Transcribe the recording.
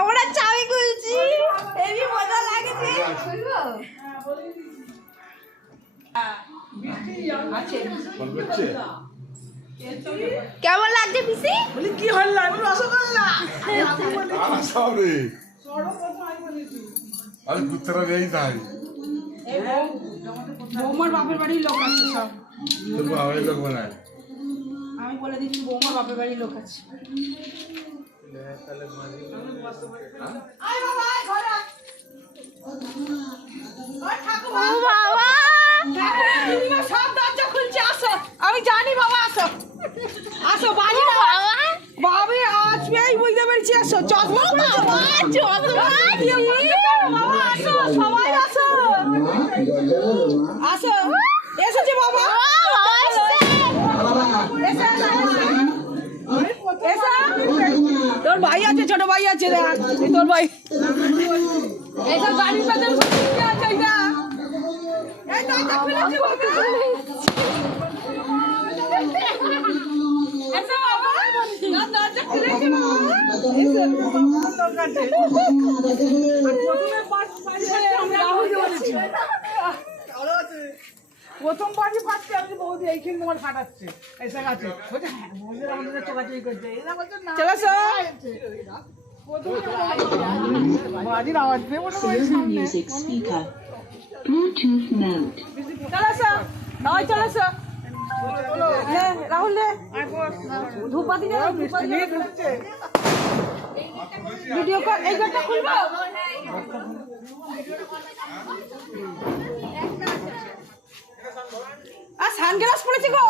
আমরা চাবি খুলছি, হেভি মজা লাগছে। কেমন লাগছে পিসি? বলি কি হল? আমি রসগোল্লা। আরে কুত্তরা নেই তাই বৌমার বাপের বাড়ির লোক আছে সব। তোর বাবাই লোক বানায়। আমি বলে দিচ্ছি বৌমার বাপের বাড়ির লোক আছে। ও বাবা, সব দরজা খুলছে, আসো। আমি জানি বাবা, আসো আসো, বাড়ি না বাবা বাবা আসবে, এই বুঝতে পেরেছি। আসো, চশমা বাবা চশমা বাবা, আসো সবাই, আসো আসো। এসেছে বাবা, তোর ভাই আছে, ছোট ভাই আছে, দেখ এই তোর ভাই। এইসব গাড়ির সাথে আছে এটা। এই দরজা খুলেছে বাবা। এসো বাবা, দরজা খুলেছে বাবা। এসো দরকারে। প্রথম বাড়ি পাচ্ছে, আমি বৌদি এইখানে তোমার ফাটাচ্ছে এসে গেছে। বলছে হ্যাঁ, বৌদির আমাদের চোখাচোখি করছে। এরা বলছে না, চলো বাড়ির আওয়াজ দিয়ে মনে হয় সামনে। Music speaker. Bluetooth mode. চলো সবাই, চলো লে রাহুল লে ধূপবাতি জ্বালা, ধূপবাতি ভিডিও কল। এই ঘরটা খুলবো। আর সানগ্লাস পড়েছি গো।